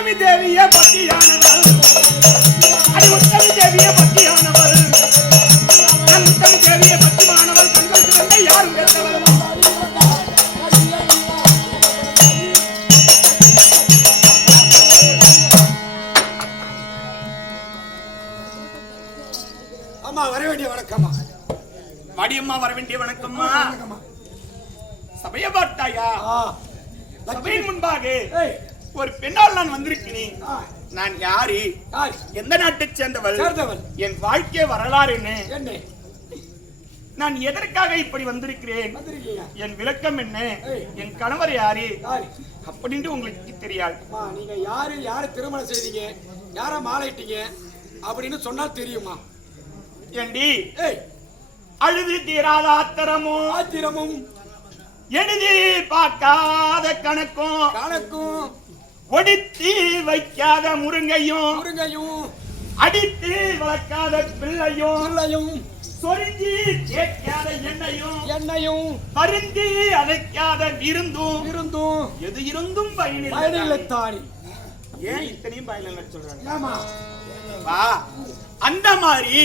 உத்தமி தேவிய பக்தியானவர். அது உத்தமி தேவிய பக்தியானவர். நம் உத்தமி தேவிய பக்திமானவர் பெண்கள் சிறந்த யாரும் பெற்றவர் வர வேண்டிய வணக்கம்மா. வாடியம்மா வர வேண்டிய வணக்கம்மா. சபைய பார்த்தாயா? சபையின் முன்பாக ஒரு பெண்ணால் நான் வந்திருக்கிறேன். நான் யாரு? எந்த நாட்டைச் சேர்ந்தவள். என் வாழ்க்கை வரலாறு என்ன? நான் எதற்காக இப்படி வந்திருக்கிறேன்? என் விளக்கம் என்ன. என் கணவர் யாரு? அப்படின்னு உங்களுக்கு தெரியாது. நீங்க யாரு? யாரை திருமணம் செய்தீங்க? யாரை மாலையிட்டீங்க? அப்படின்னு சொன்னா தெரியுமா? ஏண்டி? அழுது தீராத ஆத்திரமோ? ஆத்திரமும். எழுதி பார்க்காத கணக்கும் கணக்கும். ஒடித்து வைக்காத முருங்கையும் முருங்கையும் அடித்து வளர்க்காத பிள்ளையும் பிள்ளையும் சொரிஞ்சி கேட்காத எண்ணெயும் எண்ணெயும் பருந்தி அதைக்காத விருந்தும் இருந்தும் எது இருந்தும் பயனில்லை பயனில்லைத்தானி ஏன் இத்தனையும் பயனில்லை சொல்றாங்க? வா அந்த மாதிரி.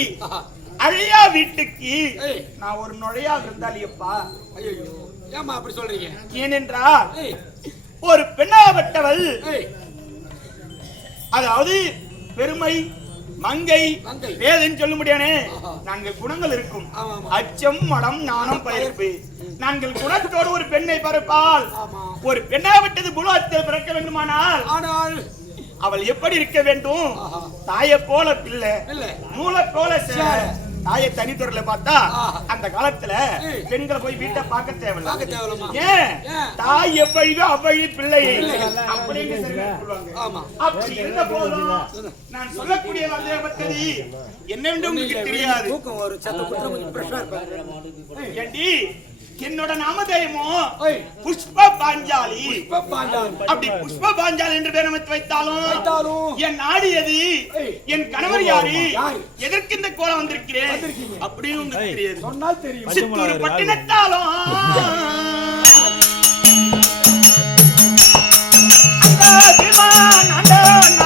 அழியா வீட்டுக்கு. நான் ஒரு நுழையா விருந்தாளியப்பா ஐயோ ஏமா அப்படி சொல்றீங்க? ஏனென்றால் ஒரு பெண்ணாகப்பட்டவள். அதாவது பெருமை மங்கை. வேதன் சொல்ல முடியானே. நான்கு குணங்கள் இருக்கும். அச்சம் மடம் நாணம் பயிர்ப்பு. நான்கள் குணத்தோடு ஒரு பெண்ணை பரப்பால் ஒரு பெண்ணாகப்பட்டது புலத்தில் பிறக்க வேண்டுமானால் ஆனால் அவள் எப்படி இருக்க வேண்டும். தாயை போல பிள்ளை நூலை போல சேலை. தாயை தனித்துறையில பார்த்தா. அந்த காலத்துல. பெண்களை போய் வீட்டை பார்க்க தேவையில்ல. ஏன்? தாய் எவ்வழியோ அவ்வழி பிள்ளை. அப்படின்னு சொல்லி சொல்லுவாங்க. ஆமா. அப்படி இருந்த போதும் நான் சொல்லக்கூடிய வார்த்தையை பற்றி என்னவென்று உங்களுக்கு தெரியாது. ஏண்டி? என்னோட நாமதேயமோ? புஷ்ப பாஞ்சாலி இப்ப பாண்டான் அப்படி புஷ்ப பாஞ்சாலி என்று பேர் அமைத்து வைத்தாலும் என் நாடு எது. என் கணவர் யாரு? யாரு? எதற்கு இந்த கோலம் வந்திருக்கிறேன்? வந்திருக்கீங்க. அப்படின்னு உங்களுக்கு தெரியாது. சொன்னால் தெரியும். சித்தூர் பட்டினத்தாலும். அந்த அந்த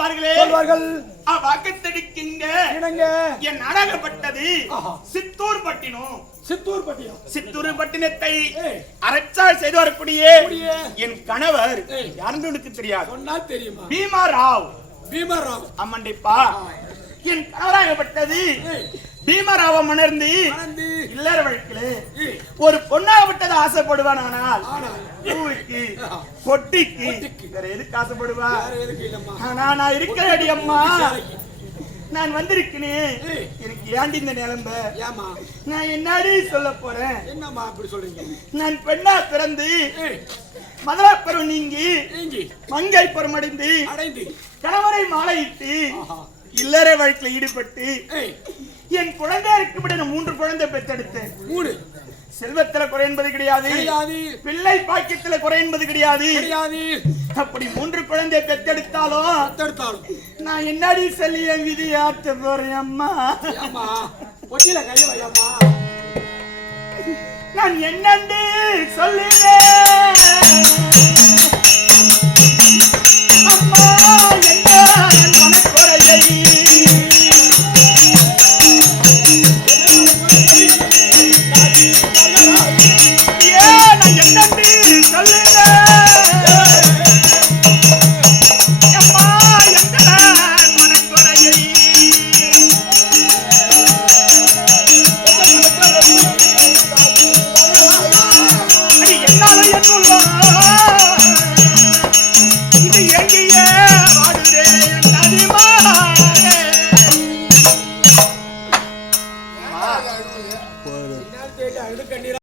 சொல்வார்களே. சொல்வார்கள். வாக்கத்தடிக்கின்ற இணங்க. என் அழகப்பட்டது. சித்தூர் பட்டினம் சித்தூர் பட்டியம் சித்தூர் பட்டினத்தை ஏய். அரசால் செய்து வரக்கூடிய கூடிய என் கணவர். யாருன்னு தெரியாது. சொன்னால் தெரியுமா? பீமா ராவ் பீமராவ். அம்மண்டிப்பா. என் கணவராகப்பட்டது பீமராவ மணர்ந்து இல்லற வழக்கில் ஒரு பொண்ணாகப்பட்டது ஆசைப்படுவான் ஆனால் பூவுக்கு பொட்டிக்கு. வேற எதுக்கு ஆசைப்படுவா? ஆனா நான் இருக்கிறடி அம்மா. விசாரிக்கு. நான் வந்திருக்கிறேன். ஏய். எனக்கு ஏண்டி இந்த நிலம்ப? நான் என்னடி சொல்ல போறேன்? என்னம்மா அப்படி சொல்றீங்க? நான் பெண்ணா பிறந்து ஏய். மதுரா பருவம் நீங்கி. மங்கை பருமடைந்து அடைந்து. கணவரை மாலையிட்டு இல்லற வழக்கில் ஈடுபட்டு என் குழந்தை இருக்கும்படி நான் மூன்று குழந்தை பெற்றெடுத்தேன். மூணு. செல்வத்துல குறை என்பது கிடையாது. பிள்ளை பாக்கியத்துல குறை என்பது கிடையாது. அப்படி மூன்று குழந்தை பெற்றெடுத்தாலும். தடுத்தாலும் நான் என்னடி சொல்லி என் விதி ஆற்ற போறேன் அம்மா? பொட்டியில கைய வையம்மா நான் என்னண்டு சொல்லுவேன்?